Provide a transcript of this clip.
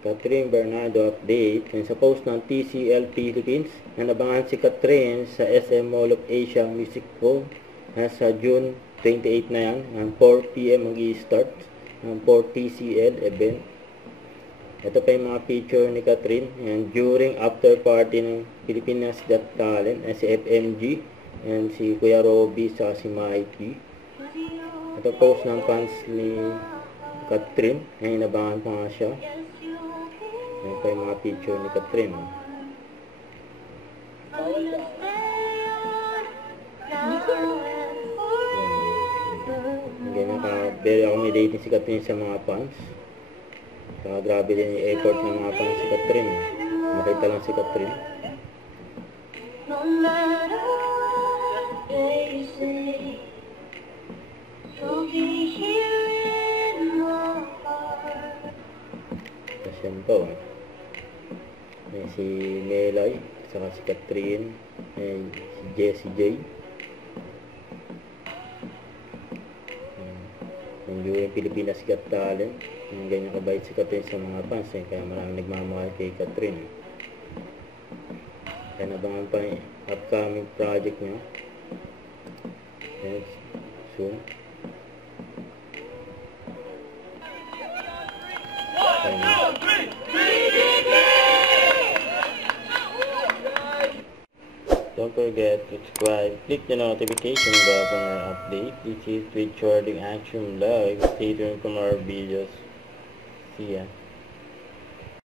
Catherine Bernardo update. And sa post ng TCL Philippines, nabangan si Catherine sa SM Mall of Asia Music Hall sa June 28 na yan. 4 PM mag-i-start for TCL event. Ito pa yung mga picture ni Catherine. And during after party ng Pilipinas Got Talent, si FMG, and si Kuya Robby, sa si Mikey. Ito post ng fans ni Catherine. Ngayon nabangan pa nga siya. Yan pa yung mga picture ni Catherine. Ganyan ka, very accommodating si Catherine sa mga fans. Grabe din yung effort ng mga fans si Catherine. Makita lang si Catherine. Tapos yan po. May si Melay, saka si Catherine, may si Jessie J. Yung Pilipinas Got Talent. Yung ganyan kabait si Catherine sa mga fans, kaya maraming nagmamahal kay Catherine. Kaya nabangan pa yung upcoming project niya. Yes, soon. Don't forget to subscribe, click the notification bell for our update. This is Richard Action Live. Stay tuned for more videos. See ya.